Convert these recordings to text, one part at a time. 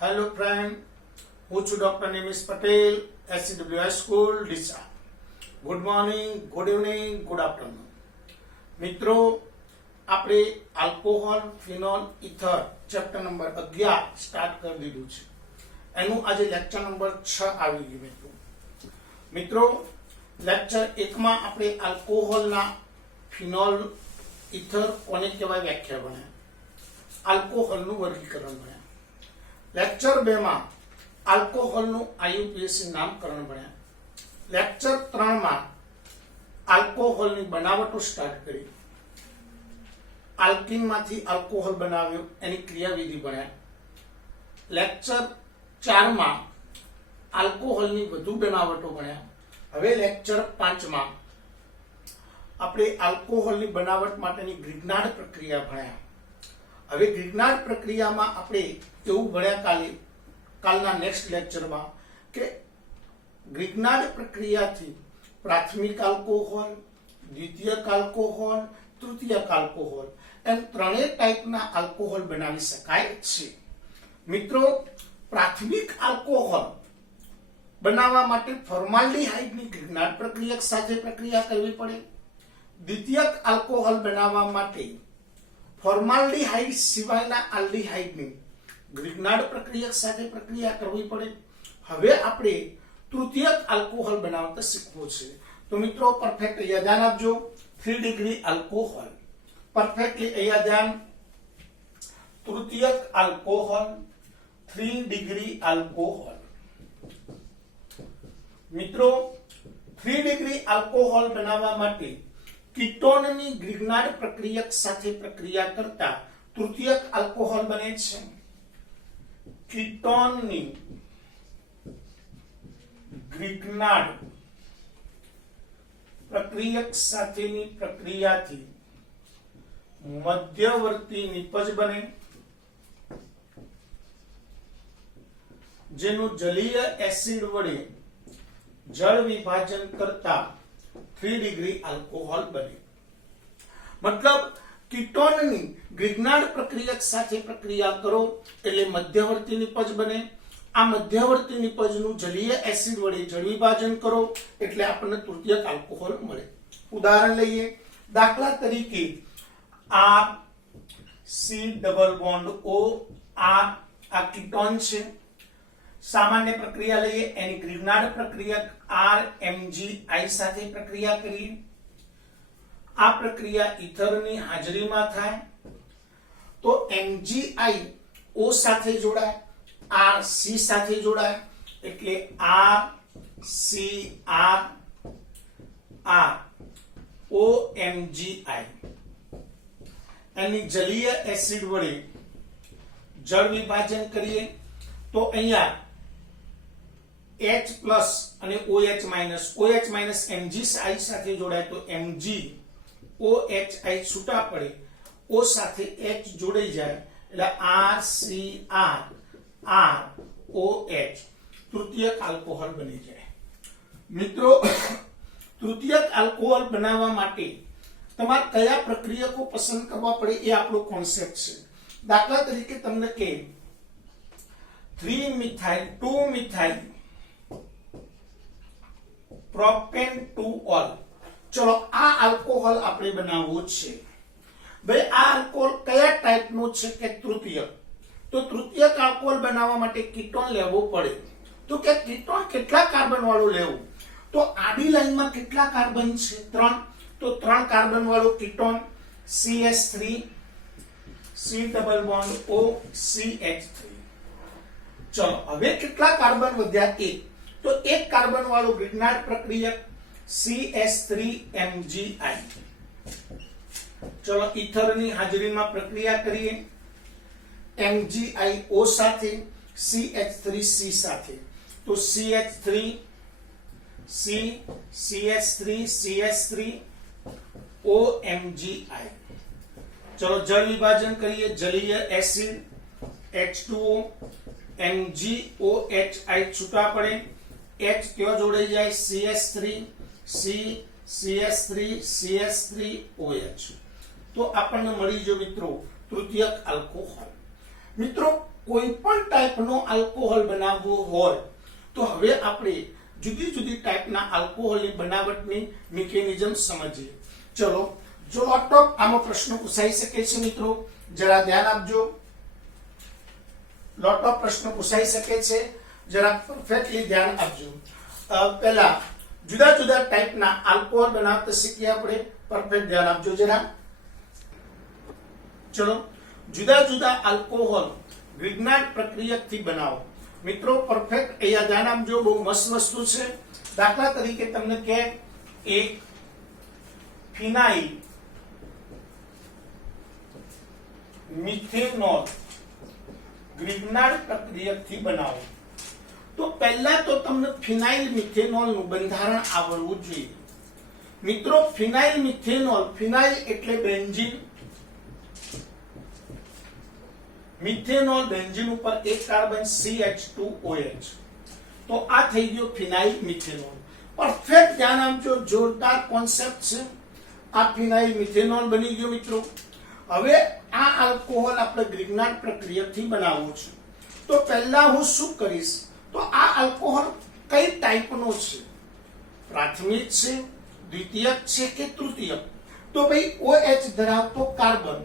Hello friend, હું છું doctor Nimish Patel, SCWI school Deesa. Good morning, good evening, good afternoon. મિત્રો, આપણે alcohol, phenol, ether chapter number 11 start કરી દીધું છે. એનું આજે લેક્ચર નંબર 6 આવી ગયું. મિત્રો, લેક્ચર 1 માં આપણે આલ્કોહોલના, ફિનોલ, ઇથર કોને કહેવાય વ્યાખ્યા ભણ્યા, આલ્કોહોલનું વર્ગીકરણ ભણ્યા. લેક્ચર 2 માં આલ્કોહોલનું IUPAC નામકરણ ભણ્યા. લેક્ચર 3 માં આલ્કોહોલની બનાવટો સ્ટાર્ટ કરી. આલ્કીનમાંથી આલ્કોહોલ બનાવ્યો એની ક્રિયાવિધિ ભણ્યા. લેક્ચર 4 માં આલ્કોહોલની વધુ બનાવટો ભણ્યા. હવે લેક્ચર 5 માં આપણે આલ્કોહોલની બનાવટ માટેની ગ્રિગ્નાર્ડ પ્રક્રિયા ભણ્યા. હવે ગ્રિગ્નાર્ડ પ્રક્રિયામાં આપણે એવું ભણ્યા કાલના નેક્સ્ટ લેક્ચરમાં કે ગ્રિગ્નાર્ડ પ્રક્રિયાથી પ્રાથમિક આલ્કોહોલ, દ્વિતીયક આલ્કોહોલ, તૃતીયક આલ્કોહોલ એમ ત્રણેય ટાઈપના આલ્કોહોલ બનાવી શકાય છે. મિત્રો, પ્રાથમિક આલ્કોહોલ બનાવવા માટે ફોર્માલ્ડિહાઇડની ગ્રિગ્નાર્ડ પ્રક્રિયા સાથે પ્રક્રિયા કરવી પડે. દ્વિતીયક આલ્કોહોલ બનાવવા માટે ફોર્માલ્ડિહાઇડ સિવાયના આલ્ડિહાઇડની ગ્રિગ્નાર્ડ પ્રક્રિયા સાથે પ્રક્રિયા કરવી પડે. હવે આપણે તૃતીયક આલ્કોહોલ બનાવતા શીખવું છે. તો મિત્રો, પરફેક્ટ અહીંયા ધ્યાન આપજો. 3 ડિગ્રી આલ્કોહોલ, પરફેક્ટલી અહીંયા ધ્યાન. તૃતીયક આલ્કોહોલ, 3 ડિગ્રી આલ્કોહોલ. મિત્રો, 3 ડિગ્રી આલ્કોહોલ બનાવવા માટે કીટોનની ગ્રિગ્નાર્ડ પ્રક્રિયક સાથે પ્રક્રિયા કરતા તૃતીયક આલ્કોહોલ બને છે. કીટોનની ગ્રિગ્નાર્ડ પ્રક્રિયક સાથેની પ્રક્રિયાથી મધ્યવર્તી નિપજ બને, જેનું જલીય એસિડ વડે જળ વિભાજન કરતા 3 ડિગ્રી આલ્કોહોલ બને. મતલબ કીટોનની ગ્રિગ્નાર્ડ પ્રક્રિયક સાથે પ્રક્રિયા કરો એટલે મધ્યવર્તી નિપજ બને. આ મધ્યવર્તી નિપજનું જલીય એસિડ વડે જળ વિભાજન કરો એટલે આપણને તૃતીયક આલ્કોહોલ મળે. ઉદાહરણ લઈએ. દાખલા તરીકે R C double bond O R આ કીટોન છે. સામાન્ય પ્રક્રિયા લઈએ. એની ગ્રિગ્નાર્ડ પ્રક્રિયક RMgI સાથે પ્રક્રિયા કરીએ. આ પ્રક્રિયા ઇથરની હાજરીમાં થાય તો MgI O સાથે જોડાય, RC સાથે જોડાય એટલે RCR OMgI. એની જલીય એસિડ વડે જળ વિભાજન કરીએ તો અહીંયા H પ્લસ અને OH minus, OH minus MgI સાથે જોડાય તો MgOHI છૂટા પડે, O સાથે H જોડાઈ જાય એટલે RCROH તૃતીયક આલ્કોહોલ બની જાય. મિત્રો, તૃતીયક આલ્કોહોલ બનાવવા માટે તમારે કયા પ્રક્રિયકો પસંદ કરવા પડે એ આપણો કોન્સેપ્ટ છે. દાખલા તરીકે તમને કે 3 મિથાઇલ 2 મિથાઇલ પ્રોપેન 2 ઓલ. ચલો, આ આલ્કોહોલ આપણે બનાવવું છે. ભાઈ, આ આલ્કોહોલ કયા ટાઈપનો છે કે તૃતીયક. તો તૃતીયક આલ્કોહોલ બનાવવા માટે કીટોન લેવો પડે. તો કે કીટોન કેટલા કાર્બન વાળું લેવું? તો આડી લાઈનમાં કેટલા કાર્બન છે? 3. તો 3 કાર્બન વાળું ketone CH3 C double bond O CH3. ચલો, હવે કેટલા કાર્બન વધ્યા? 1. તો 1 કાર્બન વાળું ગ્રિગ્નાર્ડ પ્રક્રિયક CH3MgI. ચલો, ઇથરની હાજરીમાં પ્રક્રિયા કરીએ. MgI O સાથે, CH3C સાથે તો CH3 C CH3 CH3 OMgI. ચલો, જળ વિભાજન કરીએ. જલીય એસિડ H2O MgOHI છૂટા પડે, H ક્યાં જોડાઈ જાય? CH3 C CH3 CH3OH. તો આપણને મળી જો મિત્રો તૃતીયક આલ્કોહોલ. મિત્રો, કોઈ પણ ટાઈપનો આલ્કોહોલ બનાવવો હોય તો હવે આપણે જુદી જુદી ટાઈપના આલ્કોહોલની બનાવટની મિકેનિઝમ સમજીએ. ચલો, જો આમાં પ્રશ્ન પૂછાઈ શકે છે મિત્રો, જરા ધ્યાન આપજો. લોટ ઓફ પ્રશ્ન પૂછાઈ શકે છે, જરા પરફેક્ટલી ધ્યાન આપજો. પહેલા જુદા જુદા ટાઈપના આલ્કોહોલ બનાવતા શીખીએ આપણે. પરફેક્ટ ધ્યાન આપજો જરા. ચલો, જુદા જુદા આલ્કોહોલ વિજ્ઞાન પ્રક્રિયકથી બનાવો. મિત્રો પરફેક્ટ અહીંયા ધ્યાન આપજો, બહુ મસ્ત વસ્તુ છે. દાખલા તરીકે તમને કે એક ફિનાઇલ મિથેનોલ ગ્રિગ્નાર્ડ પ્રક્રિયકથી બનાવો. તો પહેલા તો તમને ફિનાઇલ મિથેનોલ નું બંધારણ આવડવું જોઈએ. મિત્રો ફિનાઇલ મિથેનોલ, ફિનાઇલ એટલે બેન્ઝીન, મિથેનોલ બેન્ઝીન ઉપર એક કાર્બન CH2OH, તો આ થઈ ગયો ફિનાઇલ મિથેનોલ. પરફેક્ટ ધ્યાન આપજો, જોરદાર કોન્સેપ્ટ છે. આ ફિનાઇલ મિથેનોલ બની ગયો મિત્રો. હવે આ આલ્કોહોલ આપણે ગ્રિગ્નાર્ડ પ્રક્રિયકથી બનાવવું છે. તો પહેલા હું શું કરીશ, તો આ આલ્કોહોલ કઈ ટાઈપનો છે, પ્રાથમિક છે, દ્વિતીયક છે કે તૃતીયક? તો ભાઈ OH ધરાવતો કાર્બન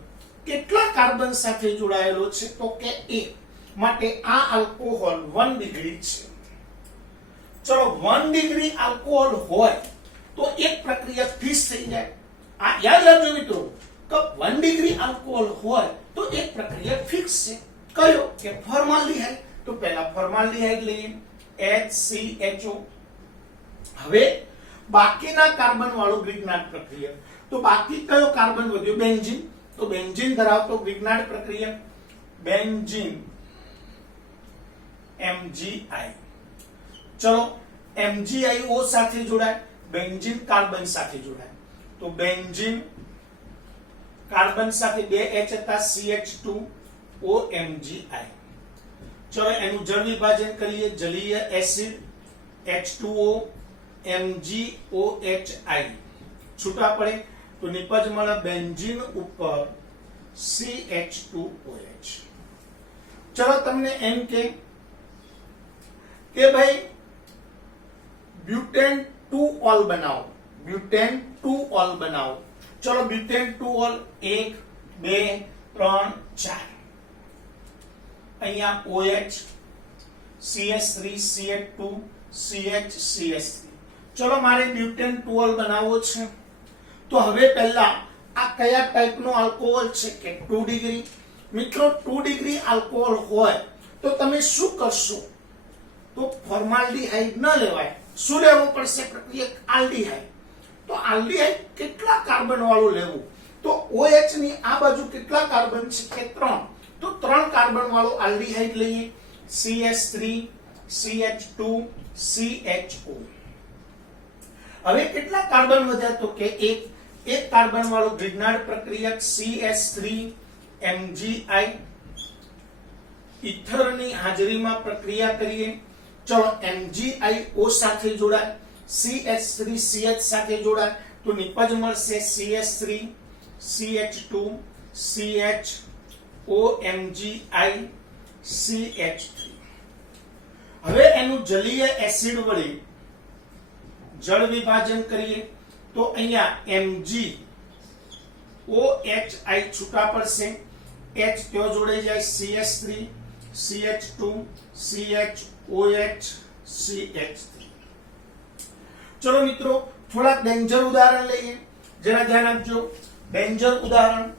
કેટલા કાર્બન સાથે જોડાયેલો છે, તો કે 1. માટે આ આલ્કોહોલ 1 ડિગ્રી છે. ચલો, 1 ડિગ્રી આલ્કોહોલ હોય તો એક પ્રક્રિયા ફિક્સ થઈ જાય. આ યાદ રાખજો મિત્રો, કે 1 ડિગ્રી આલ્કોહોલ હોય તો એક પ્રક્રિયા ફિક્સ છે. કયો? કે ફોર્માલ્ડિહાઇડ. તો પહેલા ફોર્માલ્ડિહાઇડ લઈએ, HCHO. હવે બાકીના કાર્બન વાળો ગ્રિગ્નાર્ડ પ્રક્રિયક. તો બાકી કયો કાર્બન વધ્યો? બેન્ઝીન. તો બેન્ઝીન ધરાવતો ગ્રિગ્નાર્ડ પ્રક્રિયક બેન્ઝીન MgI. ચલો, MgIO સાથે જોડાય, બેન્ઝીન કાર્બન સાથે જોડાય. તો બેન્ઝીન કાર્બન સાથે 2 H હતા, CH2OMgI. ચલો, એનું જળ વિભાજન કરીએ, જલીય એસિડ H2O MgOHI છૂટા પડે તો નિપજ મળે બેન્ઝીન ઉપર CH2OH. ચલો, તમને એમ કે ભાઈ બ્યુટેન 2-ઓલ બનાવો, બ્યુટેન 2-ઓલ બનાવો. ચલો, બ્યુટેન 2-ઓલ 1 2 3 4. અહીંયા OH CH3 CH2 CH CH3. ચલો, મારે બ્યુટેન 2-ઓલ બનાવવો છે. તો હવે પહેલા આ કયા ટાઈપનો આલ્કોહોલ છે કે 2 ડિગ્રી. મિત્રો 2 ડિગ્રી આલ્કોહોલ હોય તો તમે શું કરશો, તો ફોર્માલ્ડિહાઇડ ન લેવાય. શું લેવું પડશે? પ્રક્રિયક આલ્ડિહાઇડ. તો આલ્ડિહાઇડ કેટલા કાર્બન વાળું લેવું? તો OH ની આ બાજુ કેટલા કાર્બન છે કે 3. તો 3 કાર્બન વાળો આલ્ડિહાઇડ લઈએ, CH3 CH2 CHO. હવે કેટલા કાર્બન વધ્યા? તો કે એક કાર્બન વાળો ગ્રિગ્નાર્ડ પ્રક્રિયક CH3MgI. ઇથરની હાજરીમાં પ્રક્રિયા કરીએ. ચલો, MgIO સાથે જોડાય, CH3 CH સાથે જોડાય તો નિપજ મળશે CH3 CH2 CHOMgI CH3. હવે એનું જલીય એસિડ વડે જળ વિભાજન કરીએ તો અહીંયા MgOHI છૂટા પડશે, H ત્યાં જોડાઈ જાય, CH3 CH2 CHOH CH3. ચલો મિત્રો, થોડા ડેન્જર ઉદાહરણ લઈએ, જરા ધ્યાન આપજો. ડેન્જર ઉદાહરણ,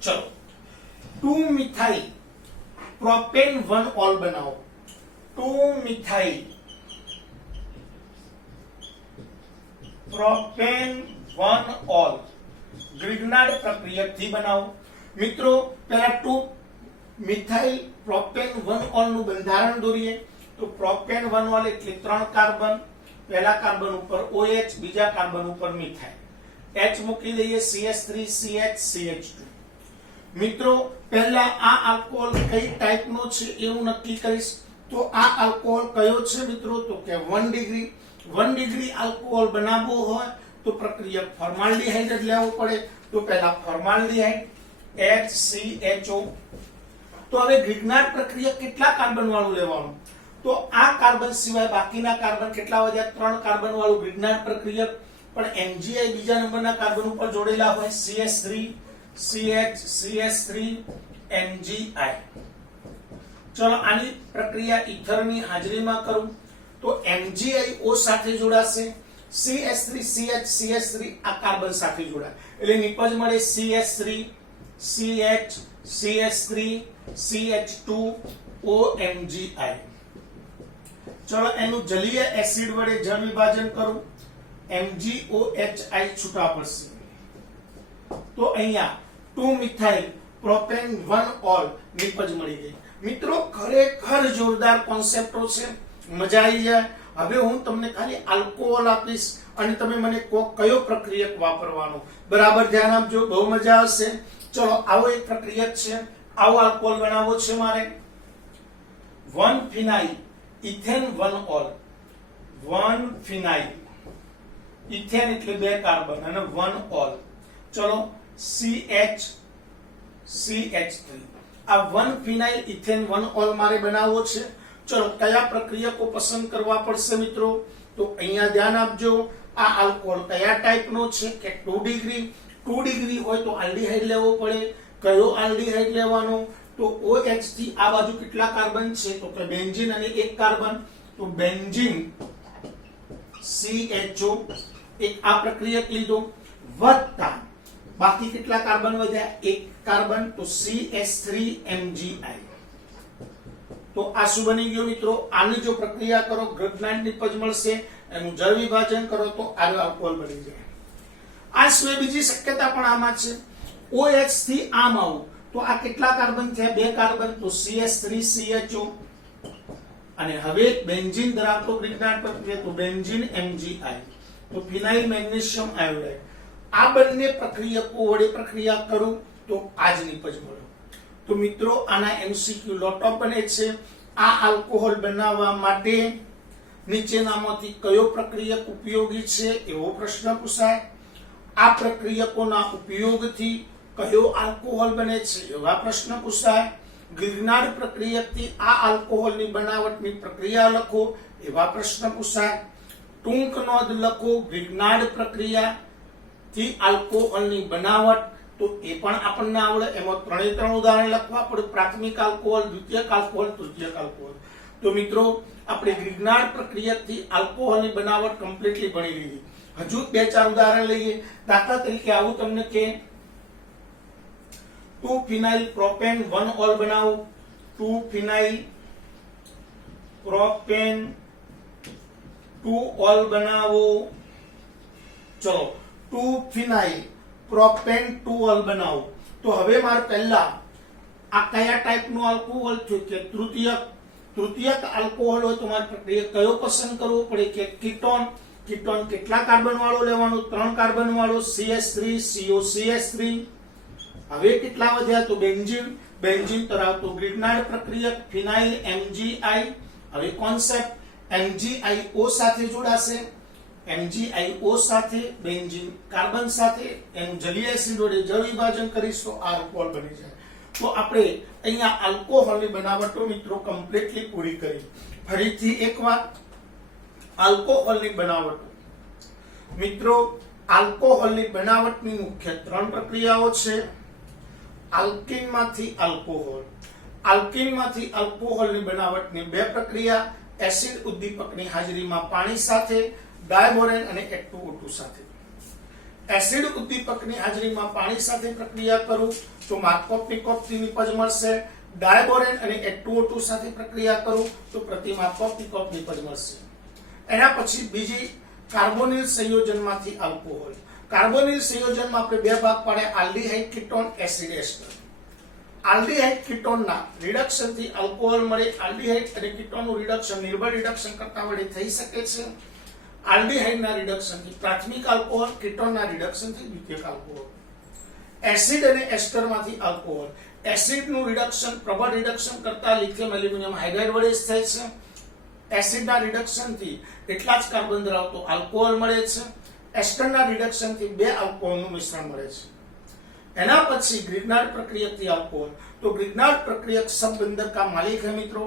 ચલો 2 મિથાઇલ પ્રોપેન 1-ઓલ બનાવો. 2 મિથાઇલ પ્રોપેન 1-ઓલ ગ્રિગ્નાર્ડ પ્રક્રિયકથી બનાવો. મિત્રો પહેલા 2 મિથાઇલ પ્રોપેન 1-ઓલ નું બંધારણ દોરીએ. તો પ્રોપેન 1-ઓલ એટલે 3 કાર્બન, પહેલા કાર્બન ઉપર OH, બીજા કાર્બન ઉપર મિથાઇલ, H મૂકી દઈએ, CH3 CH CH2. મિત્રો પહેલા આ આલ્કોહોલ કઈ ટાઈપનો છે એવું નક્કી કરીશ. તો આ આલ્કોહોલ કયો છે મિત્રો? તો કે 1 ડિગ્રી. 1 ડિગ્રી આલ્કોહોલ બનાવવો હોય તો પ્રક્રિયક ફોર્માલ્ડિહાઇડ જ લેવો પડે. તો પહેલા ફોર્માલ્ડિહાઇડ HCHO. તો હવે ગ્રિગ્નાર્ડ પ્રક્રિયક કેટલા કાર્બન વાળું લેવાનું? તો આ કાર્બન સિવાય બાકીના કાર્બન કેટલા વધ્યા? 3 કાર્બન વાળું ગ્રિગ્નાર્ડ પ્રક્રિયક. પણ MgI બીજા નંબરના કાર્બન ઉપર જોડેલા હોય, CH3 CH CH3 MgI. ચલો આની પ્રક્રિયા ઈથરની હાજરીમાં કરું તો MgI O સાથે જોડાશે, CH3 CH CH3 આ કાર્બન સાથે જોડાય એટલે નિપજ મળે CH3 CH CH3 CH2 OMgI. ચલો એનું જલીય એસિડ વડે જળ વિભાજન કરું, MgOHI છૂટા પડશે. તો અહીંયા 2 મિથાઇલ પ્રોપેન 1 ઓલ નિપજ મળી ગઈ. મિત્રો ખરેખર જોરદાર કોન્સેપ્ટો છે, મજા આવી જાય. હવે હું તમને ખાલી આલ્કોહોલ આપીશ અને તમે મને કહો કયો પ્રક્રિયક વાપરવાનો. બરાબર ધ્યાન આપજો, બહુ મજા આવશે. ચલો આવો એક પ્રક્રિયક છે, આવો આલ્કોહોલ બનાવવો છે મારે. 1 ફિનાઇલ ઇથેન 1 ઓલ. 1 ફિનાઇલ ઇથેન એટલે 2 કાર્બન અને 1 ઓલ. ચલો CH CH3. આ 1 ફિનાઇલ ઇથેન 1 ઓલ મારે બનાવવો છે. ચલો કયા પ્રક્રિયકો પસંદ કરવા પડશે મિત્રો? તો અહીંયા ધ્યાન આપજો, આ આલ્કોહોલ કયા ટાઈપનો છે કે 2 ડિગ્રી. 2 ડિગ્રી હોય તો આલ્ડીહાઇડ લેવો પડે. કયો આલ્ડીહાઇડ લેવાનો? તો OH થી આ બાજુ કેટલા કાર્બન છે? તો કે બેન્ઝીન અને 1 કાર્બન. તો બેન્ઝીન CHO એક આ પ્રક્રિયક લીધો, વત્તા બાકી કેટલા કાર્બન વધ્યા? 1 કાર્બન. તો CH3MgI. તો આ શું બની ગયું મિત્રો? આની જો પ્રક્રિયા કરો ગ્રિગ્નાર્ડ નિપજ મળશે, એનું જળ વિભાજન કરો તો આ આલ્કોહોલ બની જાય. આ સિવાય બીજી શક્યતા પણ આમાં છે. OH થી આમ આવું તો આ કેટલા કાર્બન થયા? 2 કાર્બન. તો CH3CHO. અને હવે બેન્ઝીન ધરાવતો ગ્રિગ્નાર્ડ પ્રક્રિયા તો બેન્ઝીન MgI. તો ફિનાઇલ મેગ્નેશિયમ આયોડાઇડ. આ બંને પ્રક્રિયકો વડે પ્રક્રિયા કરું તો આ જ નિપજ મળે. તો મિત્રો આના MCQ લોટો બને છે. આ આલ્કોહોલ બનાવવા માટે નીચેનામાંથી કયો પ્રક્રિયક ઉપયોગી છે એવો પ્રશ્ન પૂછાય. આ પ્રક્રિયકોના ઉપયોગથી કયો આલ્કોહોલ બને છે એવા પ્રશ્ન પૂછાય. ગ્રિગ્નાર્ડ પ્રક્રિયકથી આ આલ્કોહોલની બનાવટની પ્રક્રિયા લખો એવા પ્રશ્ન પૂછાય. ટૂંક નોંધ લખો ગ્રિગ્નાર્ડ પ્રક્રિયાથી આલ્કોહોલની બનાવટ. તો એ પણ આપણને આવડે. એમાં 3 ઉદાહરણ લખવા પડે: પ્રાથમિક આલ્કોહોલ, દ્વિતીયક આલ્કોહોલ, તૃતીયક આલ્કોહોલ. તો મિત્રો આપણે ગ્રિગ્નાર્ડ પ્રક્રિયકથી આલ્કોહોલની બનાવટ કમ્પ્લીટલી ભણી લીધી. હજુ 2-4 ઉદાહરણ લઈએ. દાખલા તરીકે આવું તમને કે 2 ફિનાઇલ પ્રોપેન 1 ઓલ બનાવો. 2 ફિનાઇલ પ્રોપેન 2 ઓલ બનાવો. ચલો 2 ફિનાઇલ પ્રોપેન 2 ઓલ બનાવો. તો હવે મારે પહેલા આ કયા ટાઈપનું આલ્કોહોલ થયું કે તૃતીયક આલ્કોહોલ હોય તો મારે પ્રક્રિયા કયો પસંદ કરવો પડે કે કીટોન. કીટોન કેટલા કાર્બન વાળો લેવાનો? 3 કાર્બન વાળો. CH3 CO CH3. હવે કેટલા વધ્યા? તો બેન્ઝીન. બેન્ઝીન ધરાવતો ગ્રિગ્નાર્ડ પ્રક્રિયક ફિનાઇલ MgI. હવે કોન્સેપ્ટ MgI O સાથે જોડાશે. MgIO સાથે બેન્ઝીન કાર્બન સાથે એનું જલીય એસિડ વડે જળ વિભાજન કરીશું તો આલ્કોહોલ બની જાય. તો આપણે અહીંયા આલ્કોહોલની બનાવટો મિત્રો કમ્પ્લીટલી પૂરી કરી. ફરીથી એકવાર આલ્કોહોલની બનાવટો. મિત્રો આલ્કોહોલની બનાવટની મુખ્ય 3 પ્રક્રિયાઓ છે. આલ્કીનમાંથી આલ્કોહોલ. આલ્કીનમાંથી આલ્કોહોલની બનાવટની 2 પ્રક્રિયા: એસિડ ઉદ્દીપકની હાજરીમાં પાણી સાથે, ડાયબોરેન અને H2O2 સાથે. એસિડ ઉદ્દીપકની હાજરીમાં પાણી સાથે પ્રક્રિયા કરું તો માર્કોવ-નિકોવ નિપજ મળશે. ડાયબોરેન અને H2O2 સાથે પ્રક્રિયા કરું તો પ્રતિ માર્કોવ-નિકોવ નિપજ મળશે. એના પછી બીજી કાર્બોનિલ સંયોજનમાંથી આલ્કોહોલ. કાર્બોનિલ સંયોજનમાં આપણે 2 ભાગ પાડ્યા: આલ્ડીહાઇડ કીટોન, એસિડ એસ્ટર. આલ્ડીહાઇડ કીટોનના રિડક્શનથી આલ્કોહોલ મળે. આલ્ડીહાઇડ અને કીટોનનું રિડક્શન નિર્બળ રિડક્શન કરતા વડે થઈ શકે છે. આલ્ડીહાઇડના રિડક્શનથી પ્રાથમિક આલ્કોહોલ, કીટોનના રિડક્શનથી દ્વિતીયક આલ્કોહોલ. એસિડ અને એસ્ટરમાંથી એસિડના રિડક્શનથી એટલા જ કાર્બન ધરાવતો આલ્કોહોલ મળે છે, એસ્ટરના રિડક્શનથી 2 આલ્કોહોલનું મિશ્રણ મળે છે. એના પછી ગ્રિગ્નાર્ડ પ્રક્રિયકથી આલ્કોહોલ. તો ગ્રિગ્નાર્ડ પ્રક્રિયક सबबंधक का मालिक है મિત્રો.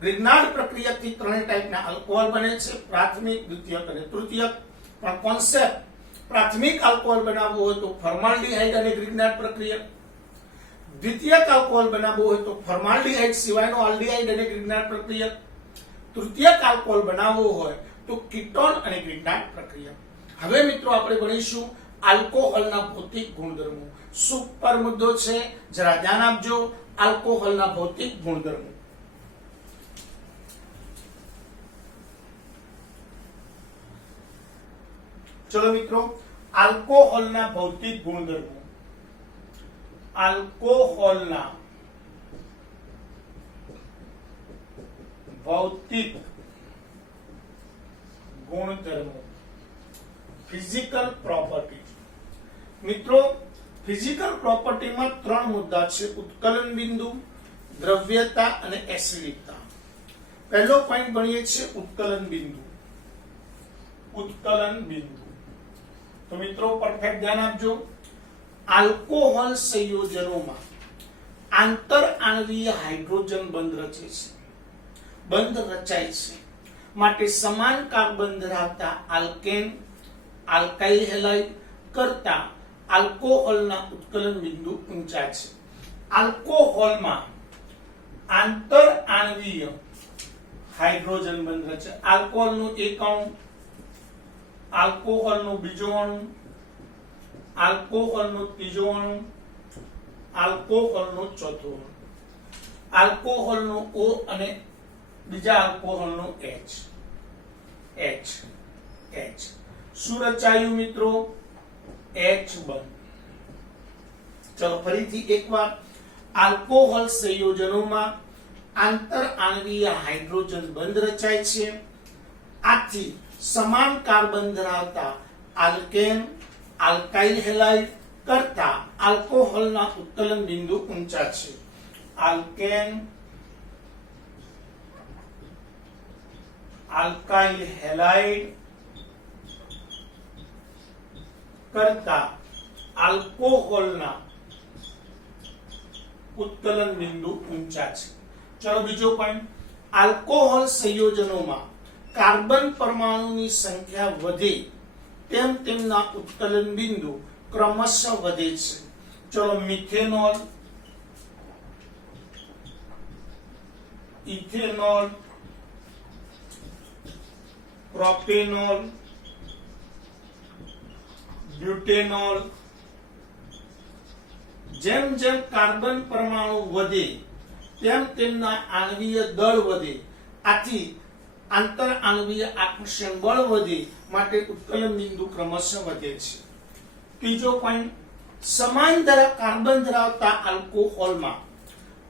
ગ્રિગ્નાર્ડ પ્રક્રિયકથી 3 ટાઈપના આલ્કોહોલ બને છે, પ્રાથમિક, દ્વિતીયક અને તૃતીયક. પણ કોન્સેપ્ટ પ્રાથમિક આલ્કોહોલ બનાવવો હોય તો ફોર્માલ્ડિહાઇડ અને ગ્રિગ્નાર્ડ પ્રક્રિયક, દ્વિતીયક આલ્કોહોલ બનાવવો હોય તો ફોર્માલ્ડિહાઇડ સિવાયનો આલ્ડિહાઇડ અને ગ્રિગ્નાર્ડ પ્રક્રિયક, તૃતીયક આલ્કોહોલ બનાવવો હોય તો કીટોન અને ગ્રિગ્નાર્ડ પ્રક્રિયક. હવે મિત્રો આપણે ભણીશું આલ્કોહોલના ભૌતિક ગુણધર્મો. સુપર મુદ્દો છે, જરા ધ્યાન આપજો. આલ્કોહોલના ભૌતિક ગુણધર્મો. ચલો મિત્રો, આલ્કોહોલના ભૌતિક ગુણધર્મો. આલ્કોહોલના ભૌતિક ગુણધર્મો. Physical property. મિત્રો, ફિઝિકલ પ્રોપર્ટીમાં 3 મુદ્દા છે: ઉત્કલન બિંદુ, દ્રવ્યતા અને એસિડિકતા. પહેલો પોઈન્ટ ભણીએ છીએ ઉત્કલન બિંદુ. ઉત્કલન બિંદુ. તો મિત્રો પરફેક્ટ ધ્યાન આપજો. આલ્કોહોલ સંયોજનોમાં આંતર આણ્વીય હાઇડ્રોજન બંધ રચે છે, બંધ રચાય છે. માટે સમાન કાર્બન ધરાવતા આલ્કેન, આલ્કાઇલ હેલાઇડ કરતા આલ્કોહોલના ઉત્કલન બિંદુ ઊંચા છે. આલ્કોહોલમાં આંતર આણ્વીય હાઇડ્રોજન બંધ રચે. આલ્કોહોલનું એક અણુ, આલ્કોહોલનું બીજો અણુ, આલ્કોહોલનું ત્રીજો અણુ, આલ્કોહોલનું ચોથો અણુ, આલ્કોહોલનું O અને બીજા આલ્કોહોલનું H. શું રચાયું મિત્રો? H બંધ. ચલો ફરીથી એકવાર. આલ્કોહોલ સંયોજનોમાં આંતર આણ્વીય હાઇડ્રોજન બંધ રચાય છે. આથી સમાન કાર્બન ધરાવતા આલ્કેન, આલ્કાઇલ હેલાઇડ કરતા આલ્કોહોલના ઉત્કલન બિંદુ ઊંચા છે. આલ્કેન, આલ્કાઇલ હેલાઇડ કરતા આલ્કોહોલના ઉત્કલન બિંદુ ઊંચા છે. ચલો બીજો પોઈન્ટ. આલ્કોહોલ સંયોજનોમાં કાર્બન પરમાણુની સંખ્યા વધે તેમ તેમના ઉત્કલન બિંદુ ક્રમશઃ વધે છે. ચલો મિથેનોલ, ઇથેનોલ, પ્રોપેનોલ, બ્યુટેનોલ. જેમ જેમ કાર્બન પરમાણુ વધે તેમ તેમના આણ્વીય દળ વધે. આથી આંતર આણ્વીય આકર્ષણ બળ વધે. માટે ઉત્કલન બિંદુ ક્રમશઃ વધે છે. ત્રીજો પોઈન્ટ. સમાન કાર્બન ધરાવતા આલ્કોહોલમાં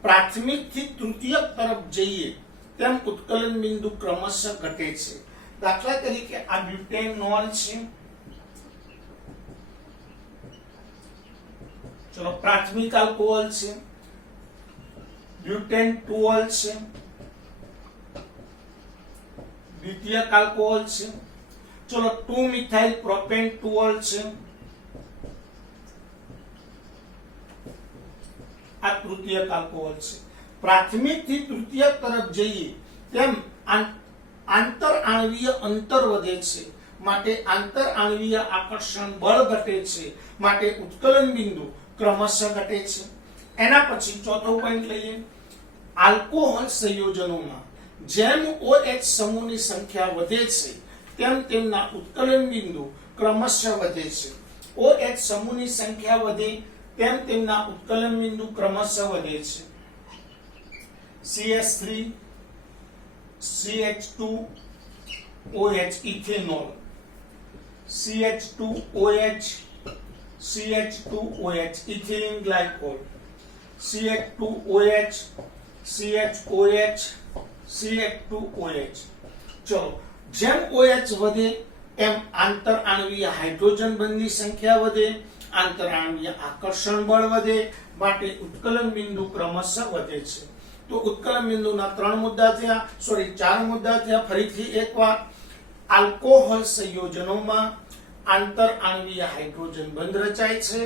પ્રાથમિક થી તૃતીયક તરફ જઈએ તેમ ઉત્કલન બિંદુ ક્રમશઃ ઘટે છે. દાખલા તરીકે આ બ્યુટેનોલ છે. ચલો પ્રાથમિક આલ્કોહોલ છે. બ્યુટેન 2ઓલ છે. દ્વિતીયક આલ્કોહોલ છે. ચલો 2 મિથાઇલ પ્રોપેન 2ઓલ છે. આ તૃતીયક આલ્કોહોલ છે. પ્રાથમિક થી તૃતીયક તરફ જઈએ તેમ આંતર આણ્વીય અંતર વધે છે. માટે આંતર આણ્વીય આકર્ષણ બળ ઘટે છે. માટે ઉત્કલન બિંદુ ક્રમશઃ ઘટે છે. એના પછી ચોથો પોઈન્ટ લઈએ. આલ્કોહોલ સંયોજનોમાં જેમ OH સમૂહની સંખ્યા વધે છે તેમ તેમના ઉત્કલન બિંદુ ક્રમશઃ વધે છે. OH સમૂહની સંખ્યા વધે તેમ તેમના ઉત્કલન બિંદુ ક્રમશઃ વધે છે. CH3, CH2, OH ethanol, CH2OH, CH2OH ethylene glycol, CH2OH, CHOH, CH2OH. ચલો જેમ OH વધે એમ આંતર આણ્વીય હાઇડ્રોજન બંધની સંખ્યા વધે, આંતર આણ્વીય આકર્ષણ બળ વધે. માટે ઉત્કલન બિંદુ ક્રમશઃ વધે છે. તો ઉત્કલન બિંદુના 3 મુદ્દા થયા, સોરી 4 મુદ્દા થયા. ફરીથી એકવાર, આલ્કોહોલ સંયોજનોમાં આંતર આણ્વીય હાઇડ્રોજન બંધ રચાય છે,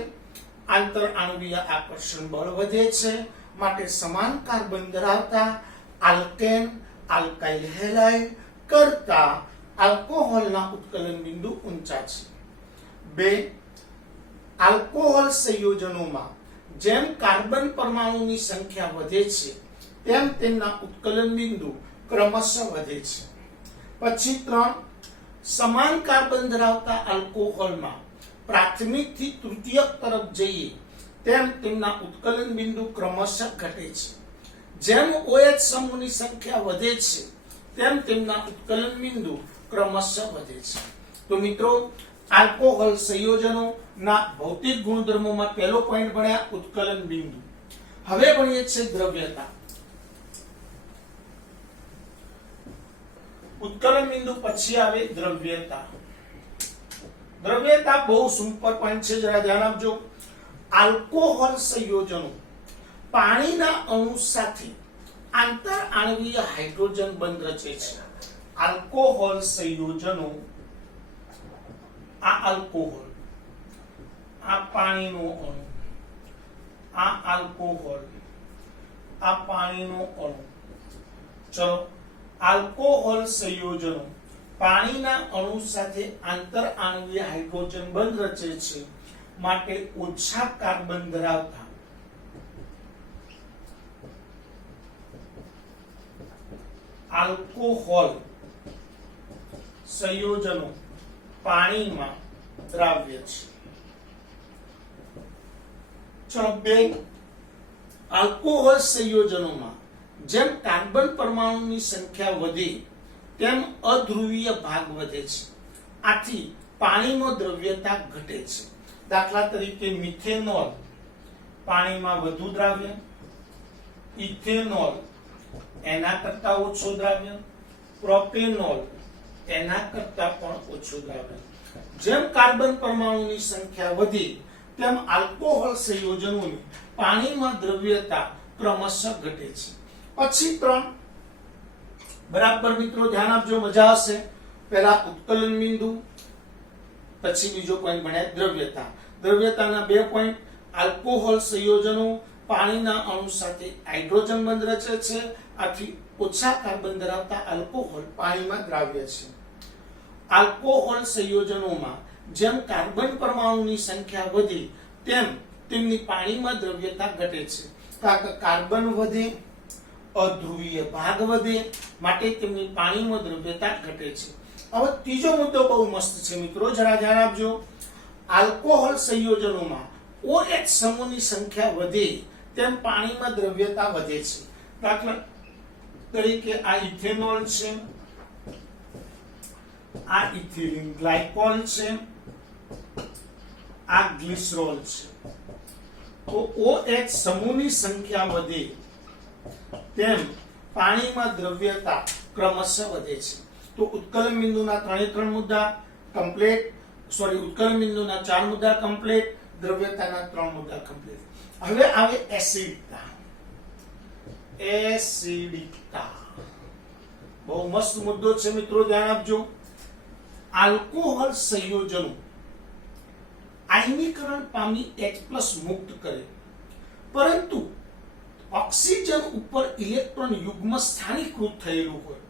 આંતર આણ્વીય આકર્ષણ બળ વધે છે, માટે સમાન કાર્બન ધરાવતા આલ્કેન આલ્કાઇલ હેલાઇડ કરતા આલ્કોહોલના ઉત્કલન બિંદુ ઊંચા છે. 2. આલ્કોહોલ સંયોજનોમાં જેમ કાર્બન પરમાણુની સંખ્યા વધે છે તેમ તેમના ઉત્કલન બિંદુ ક્રમશઃ વધે છે. પછી 3. સમાન કાર્બન ધરાવતા આલ્કોહોલમાં પ્રાથમિક થી તૃતીયક તરફ જઈએ તેમ તેમના ઉત્કલન બિંદુ ક્રમશઃ ઘટે છે. જેમ OH સમૂહની સંખ્યા વધે છે તેમ તેમના ઉત્કલન બિંદુ ક્રમશઃ વધે છે. તો મિત્રો, આલ્કોહોલ સંયોજનોના ભૌતિક ગુણધર્મોમાં પહેલો પોઈન્ટ ભણ્યા ઉત્કલન બિંદુ. હવે ભણીએ છીએ દ્રવ્યતા. ઉત્કલન બિંદુ પછી આવે દ્રવ્યતા. દ્રવ્યતા બહુ સુપર પોઈન્ટ છે, જરા ધ્યાન આપજો. આલ્કોહોલ સંયોજનો પાણીના અણુ સાથે આંતર આણ્વીય હાઇડ્રોજન બંધ રચે છે. આલ્કોહોલ સંયોજનો, આ આલ્કોહોલ, આ પાણીનો અણુ, આ આલ્કોહોલ, આ પાણીનો અણુ. ચલો, આલ્કોહોલ સંયોજનો પાણીના અણુ સાથે આંતર આણ્વીય હાઇડ્રોજન બંધ રચે છે, માટે ઓછા કાર્બન ધરાવતા આલ્કોહોલ સંયોજનો પાણીમાં દ્રાવ્ય છે. ચલો 2. આલ્કોહોલ સંયોજનોમાં જેમ કાર્બન પરમાણુની સંખ્યા વધે તેમ અધ્રુવીય ભાગ વધે છે, આથી પાણીમાં દ્રવ્યતા ઘટે છે. દાખલા તરીકે મિથેનોલ પાણીમાં વધુ દ્રાવ્ય, ઇથેનોલ એના કરતા ઓછો દ્રાવ્ય, પ્રોપેનોલ એના કરતા પણ ઓછો દ્રાવ્ય. જેમ કાર્બન પરમાણુની સંખ્યા વધી તેમ આલ્કોહોલ સંયોજનોની પાણીમાં દ્રવ્યતા ક્રમશઃ ઘટે છે. પછી 3 બરાબર મિત્રો ધ્યાન આપજો, મજા હશે. પહેલા ઉત્કલન બિંદુ, પછી બીજો પોઈન્ટ ભણ્યા દ્રવ્યતા. દ્રવ્યતાના 2 પોઈન્ટ. આલ્કોહોલ સંયોજનો પાણીના અણુ સાથે હાઇડ્રોજન બંધ રચે છે, આથી ઓછા કાર્બન ધરાવતા આલ્કોહોલ પાણીમાં દ્રાવ્ય છે. આલ્કોહોલ સંયોજનોમાં જેમ કાર્બન પરમાણુની સંખ્યા વધે તેમ તેમની પાણીમાં દ્રવ્યતા ઘટે છે, કારણ કે કાર્બન વધે, અધ્રુવીય ભાગ વધે, માટે તેમની પાણીમાં દ્રવ્યતા ઘટે છે. હવે ત્રીજો મુદ્દો બહુ મસ્ત છે મિત્રો, જરા ધ્યાન આપજો. આલ્કોહોલ સંયોજનોમાં OH સમૂહની સંખ્યા વધે તેમ પાણીમાં દ્રવ્યતા વધે છે. દાખલા તરીકે આ ઇથેનોલ છે, આ ઇથિલિન ગ્લાયકોલ છે, આ ગ્લિસરોલ છે. તો OH સમૂહની સંખ્યા વધે તેમ પાણીમાં દ્રવ્યતા ક્રમશઃ વધે છે. તો ઉત્કલન બિંદુના 3 મુદ્દા કમ્પ્લીટ, સોરી ઉત્કલન બિંદુના 4 મુદ્દા કમ્પ્લીટ, દ્રવ્યતાના 3 મુદ્દા કમ્પ્લીટ. હવે આવે એસિડિકતા. એસિડિકતા બહુ મસ્ત મુદ્દો છે મિત્રો, ધ્યાન આપજો. આલ્કોહોલ સંયોજનો આયનીકરણ પામી H+ મુક્ત કરે, પરંતુ ઓક્સિજન ઉપર ઇલેક્ટ્રોન યુગ્મ સ્થાનીકૃત થયેલું હોય,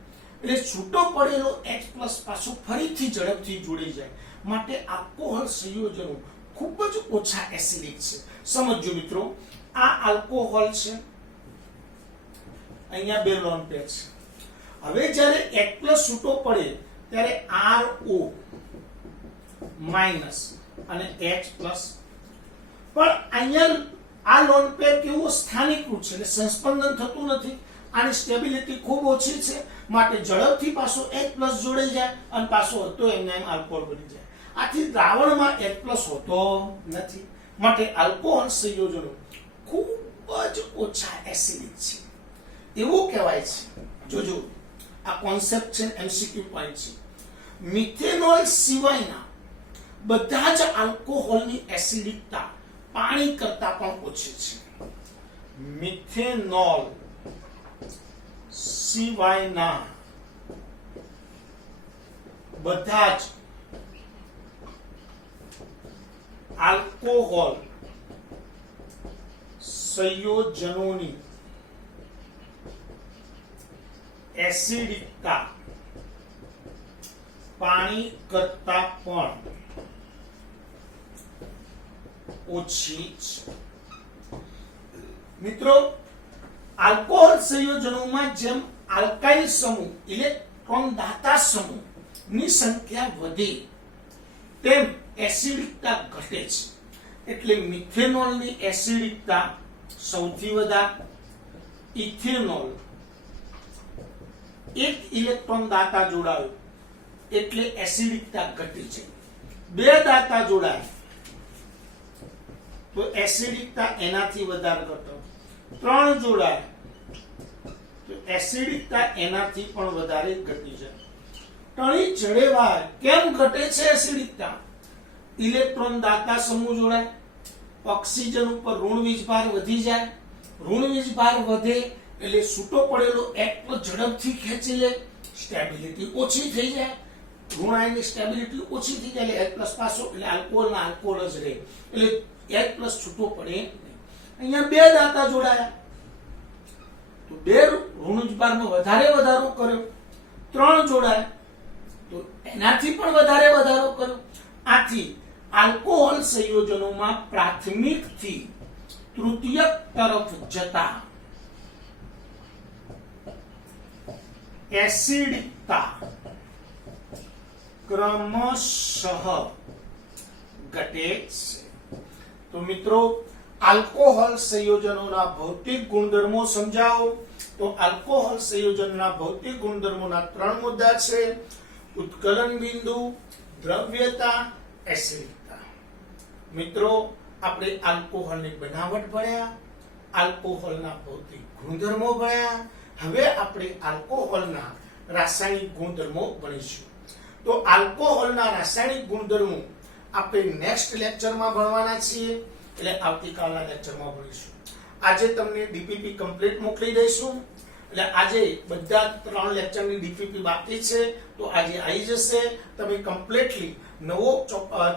એટલે છૂટો પડેલો H+ પાછો ફરીથી ઝડપથી જોડાઈ જાય, માટે આલ્કોહોલ સંયોજનો ખૂબ જ ઓછા એસિડિક છે. સમજો મિત્રો, આ આલ્કોહોલ છે, અહીંયા 2 લોન પેર છે. હવે જ્યારે H+ છૂટો પડે ત્યારે RO માઈનસ અને H+, પણ અહીંયા આ લોન પેર કેવો સ્થાનીકૃત છે, એટલે સંસ્પંદન થતું નથી, આની સ્ટેબિલિટી ખૂબ ઓછી છે, માટે ઝડપથી પાછો H+ જોડાઈ જાય અને પાછો હતો એમને એમ આલ્કોહોલ બની જાય. આથી દ્રાવણમાં H+ હોતો નથી, માટે આલ્કોહોલ સંયોજનો ખૂબ જ ઓછા એસિડિક છે. એવું કહેવાય છે, જોજો આ કોન્સેપ્ટ છે, MCQ પોઈન્ટ છે. મિથેનોલ સિવાયના બધા જ આલ્કોહોલની એસિડિકતા પાણી કરતા પણ ઓછી છે. મિથેનોલ સિવાયના બધા જ આલ્કોહોલ સંયોજનોની એસિડિકતા પાણી કરતા પણ ઓછી છે. મિત્રો, આલ્કોહોલ સંયોજનોમાં જેમ આલ્કાઇલ સમૂહ ઇલેક્ટ્રોન દાતા સમૂહ ની સંખ્યા વધે તેમ એસિડિકતા ઘટે છે. એટલે મિથેનોલ ની એસિડિકતા સૌથી વધારે. ઇથેનોલ એક ઇલેક્ટ્રોન દાતા જોડાયો એટલે એસિડિકતા ઘટી છે. બે દાતા જોડાય તો એસિડિકતા એનાથી વધારે ઘટે. ત્રણ જોડાય તો એસિડિકતા એનાથી પણ વધારે ઘટી જાય. ટણી જડેવાર કેમ ઘટે છે એસિડિકતા? ઇલેક્ટ્રોન દાતા સમૂહ જોડાય, ઓક્સિજન ઉપર ઋણ વીજભાર વધી જાય. ઋણ વીજભાર વધે એટલે છૂટો પડેલો એટમ ઝડપથી ખેંચી લે, સ્ટેબિલિટી ઓછી થઈ જાય. ઋણ આયનની સ્ટેબિલિટી ઓછી થઈ જાય એટલે H+ પાછો એટલે આલ્કોહોલ ના આલ્કોહોલ જ રહે એટલે H+ છૂટો પડે નહીં. અહીંયા બે દાતા જોડાયા તો બે ઋણ વીજભારમાં વધારો કર્યો. ત્રણ જોડાયા તો એનાથી પણ વધારો કર્યો. આથી આલ્કોહોલ સંયોજનોમાં પ્રાથમિક થી તૃતીયક તરફ જતા એસિડિકતા ક્રમશઃ ઘટે છે. તો મિત્રો, આલ્કોહોલ સંયોજનોના ભૌતિક ગુણધર્મો સમજાવો. તો આલ્કોહોલ સંયોજનના ભૌતિક ગુણધર્મોના 3 મુદ્દા છે: ઉત્કલન બિંદુ, દ્રવ્યતા, એસિડિકતા. મિત્રો, આપણે આલ્કોહોલની બનાવટ ભણ્યા, આલ્કોહોલના ભૌતિક ગુણધર્મો ભણ્યા. હવે આપણે આલ્કોહોલના રાસાયણિક ગુણધર્મો ભણીશું. તો આલ્કોહોલના રાસાયણિક ગુણધર્મો આપણે નેક્સ્ટ લેક્ચરમાં ભણવાના છીએ, એટલે આવતીકાલના લેક્ચરમાં ભણીશું. આજે તમને ડીપીપી કમ્પ્લીટ મોકલી દઈશું. એટલે આજે બધા 3 લેક્ચરની ડીપીપી બાકી છે તો આજે આવી જશે. તમે કમ્પ્લીટલી નવો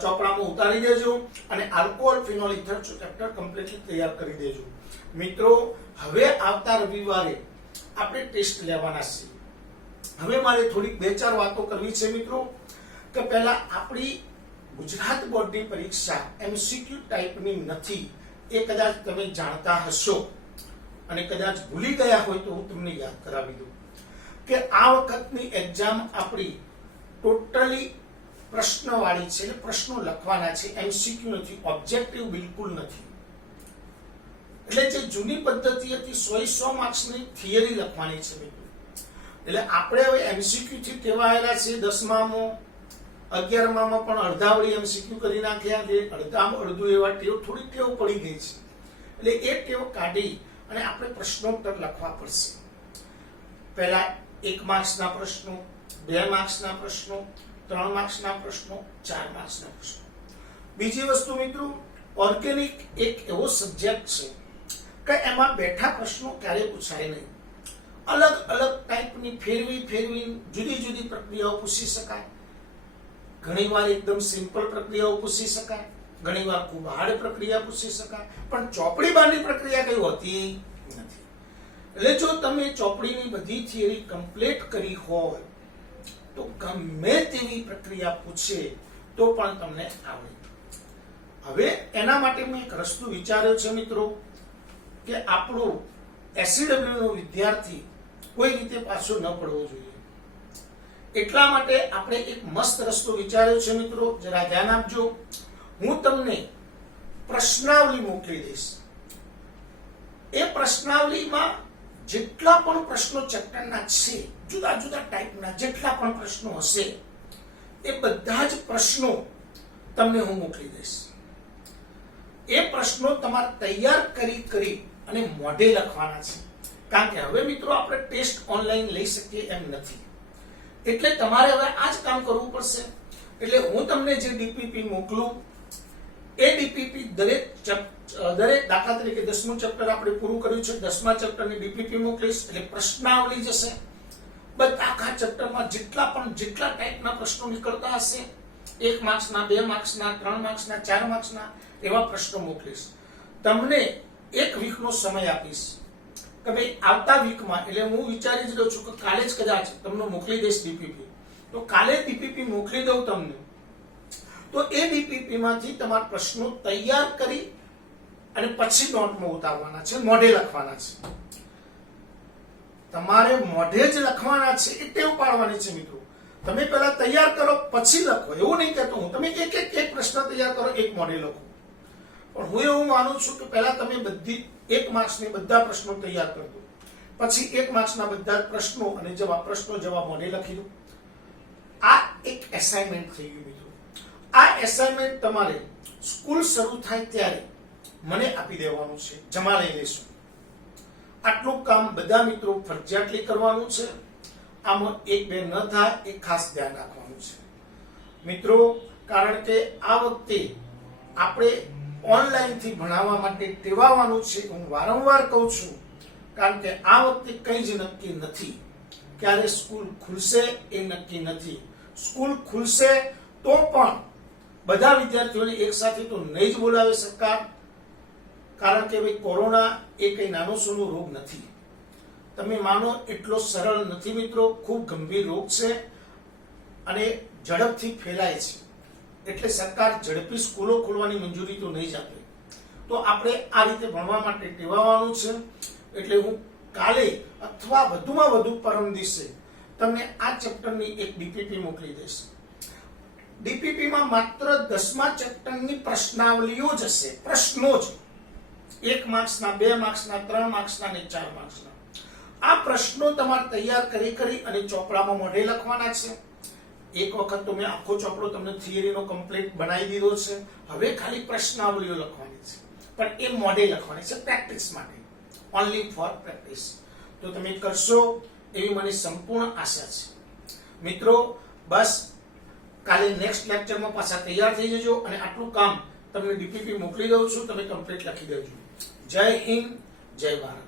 ચોપડામાં ઉતારી દેજો અને alcohol phenol ether chapter completely તૈયાર કરી દેજો. મિત્રો, હવે આવતા રવિવારે આપણે ટેસ્ટ લેવાના છે. હવે મારે થોડીક 2-4 વાતો કરવી છે મિત્રો. કે પહેલા આપણી ગુજરાત બોર્ડની પરીક્ષા એમસીક્યુ ટાઈપની નથી, એ કદાચ તમે જાણતા હશો અને કદાચ ભૂલી ગયા હોય તો હું તમને યાદ કરાવી દઉં કે આ વખતની એક્ઝામ આપણી ટોટલી પ્રશ્નવાળી છે. એટલે પ્રશ્નો લખવાના છે, એમસીક્યુ નથી, ઓબ્જેક્ટિવ બિલકુલ નથી. એટલે જે જૂની પદ્ધતિ હતી 100 માર્ક્સની થિયરી લખવાની છે મિત્રો. એટલે આપણે હવે એમસીક્યુ થી ટેવાયેલા છે. 10મામાં 11મામાં પણ અડધાવડી એમસીક્યુ કરી નાખ્યા છે. અડધું એવા થોડી ટેવ પડી ગઈ છે. એટલે એ ટેવ કાઢી અને આપણે પ્રશ્નોત્તર લખવા પડશે. પહેલા 1 માર્ક્સના પ્રશ્નો, 2 માર્ક્સના પ્રશ્નો, 3 માર્ક્સના પ્રશ્નો, 4 માર્ક્સના પ્રશ્નો. બીજી વસ્તુ મિત્રો, ઓર્ગેનિક એક એવો સબ્જેક્ટ છે કે એમાં બેઠા પ્રશ્નો ક્યારેય પૂછાય નહીં. અલગ અલગ ટાઈપની ફેરવી જુદી જુદી પ્રક્રિયાઓ પૂછી શકાય. ઘણીવાર એકદમ સિમ્પલ પ્રક્રિયાઓ પૂછી શકાય, ઘણીવાર ખૂબ હાર્ડ પ્રક્રિયા પૂછી શકાય, પણ ચોપડી બહારની પ્રક્રિયા કઈ હોતી નથી. એટલે જો તમે ચોપડીની બધી થિયરી કમ્પ્લીટ કરી હોય તો ગમે તેવી પ્રક્રિયા પૂછે તો પણ તમને આવડે. હવે એના માટે મેં એક રસ્તો વિચાર્યો છે મિત્રો કે આપણો એસસીડબ્લ્યુ નો વિદ્યાર્થી કોઈ રીતે પાછો ન પડવો જોઈએ. એટલા માટે આપણે એક મસ્ત રસ્તો વિચાર્યો છે મિત્રો, જરા ધ્યાન આપજો. હું તમને પ્રશ્નાવલી મોકલી દઈશ. એ પ્રશ્નાવલીમાં જેટલા પણ પ્રશ્નો ચેપ્ટરના છે, જુદા જુદા ટાઈપના જેટલા પણ પ્રશ્નો હશે એ બધા જ પ્રશ્નો તમને હું મોકલી દઈશ. એ પ્રશ્નો તમારે તૈયાર કરી અને મોઢે લખવાના છે. કારણ કે હવે મિત્રો આપણે ટેસ્ટ ઓનલાઈન લઈ શકીએ એમ નથી. એટલે તમારે હવે આ જ કામ કરવું પડશે. એટલે હું તમને જે ડીપીપી મોકલું એ ડીપીપી દરેક દાખલા તરીકે 10મું ચેપ્ટર આપણે પૂરું કર્યું છે. 10મા ચેપ્ટરની ડીપીપી મોકલીશ એટલે પ્રશ્નાવલી જશે. બધા આખા ચેપ્ટરમાં જેટલા ટાઈપના પ્રશ્નો નીકળતા હશે, 1 માર્ક્સના, 2 માર્ક્સના, 3 માર્ક્સના, 4 માર્ક્સના એવા પ્રશ્નો મોકલીશ. તમને 1 વીકનો સમય આપીશ કે ભાઈ આવતા વીકમાં, એટલે હું વિચારી જ રહ્યો છું કે કાલે જ કદાચ તમને મોકલી દઈશ ડીપીપી. તો કાલે ડીપીપી મોકલી દઉં તમને, તો એ ડીપીપી માંથી તમારા પ્રશ્નો તૈયાર કરી અને પછી નોટમાં ઉતારવાના છે, મોઢે લખવાના છે. તમારે મોઢે જ લખવાના છે, એ ટેવ પાડવાની છે મિત્રો. તમે પહેલા તૈયાર કરો પછી લખો, એવું નહીં કહેતો હું. તમે એક પ્રશ્ન તૈયાર કરો, એક મોઢે લખો. પણ હું એવું માનું છું કે પહેલા તમે બધી 1 માર્ક્સની બધા પ્રશ્નો તૈયાર કરી દો, પછી 1 માર્ક્સના બધા પ્રશ્નો અને જવાબ મોઢે લખી દો. આ એક એસાઇનમેન્ટ થઈ ગયું મિત્રો. આ એસાઇનમેન્ટ તમારે સ્કૂલ શરૂ થાય ત્યારે મને આપી દેવાનું છે, જમા લઈ લેશું. આટલું કામ બધા મિત્રો ફરજિયાતલી કરવાનું છે. આમાં 1-2 ન થાય એ ખાસ ધ્યાન રાખવાનું છે મિત્રો. કારણ કે આ વખતે આપણે ઓનલાઈન થી ભણાવવા માટે ટેવાવાનું છે. હું વારંવાર કહું છું, કારણ કે આ વખતે કંઈ જ નક્કી નથી. ક્યારે સ્કૂલ ખુલશે એ નક્કી નથી. સ્કૂલ ખુલશે તો પણ બધા વિદ્યાર્થીઓને એક સાથે તો નહીં જ બોલાવે સરકાર, કારણ કે ભાઈ કોરોના એ કઈ નાનો સૂનો રોગ નથી. તમે માનો એટલો સરળ નથી મિત્રો. ખૂબ ગંભીર રોગ છે અને ઝડપથી ફેલાય છે. એટલે સરકાર ઝડપી સ્કૂલો ખોલવાની મંજૂરી તો નહીં જ આપે. તો આપણે આ રીતે ભણવા માટે ટેવાવાનું છે. એટલે હું કાલે અથવા વધુમાં વધુ પરમ દિવસે તમને આ ચેપ્ટરની એક ડીપીપી મોકલી દઈશ. ડીપીપીમાં માત્ર 10મા ચેપ્ટરની પ્રશ્નાવલીઓ જ હશે, પ્રશ્નો જ. 1 માર્ક્સના, 2 માર્ક્સના, 3 માર્ક્સના અને 4 માર્ક્સના. આ પ્રશ્નો તમારે તૈયાર કરી અને ચોપડામાં મોઢે લખવાના છે. એક વખત તો મેં આખો ચોપડો તમને થિયરીનો કમ્પ્લીટ બનાવી દીધો છે. હવે ખાલી પ્રશ્નાવલીઓ લખવાની છે, પણ એ મોઢે લખવાની છે, પ્રેક્ટિસ માટે, ઓનલી ફોર પ્રેક્ટિસ. તો તમે કરશો એવી મને સંપૂર્ણ આશા છે મિત્રો. બસ કાલે નેક્સ્ટ લેક્ચરમાં પાછા તૈયાર થઈ જજો અને આટલું કામ તમને ડીપીપી મોકલી દઉં છું, તમે કમ્પ્લીટ લખી દેજો. જય હિન્દ, જય ભારત.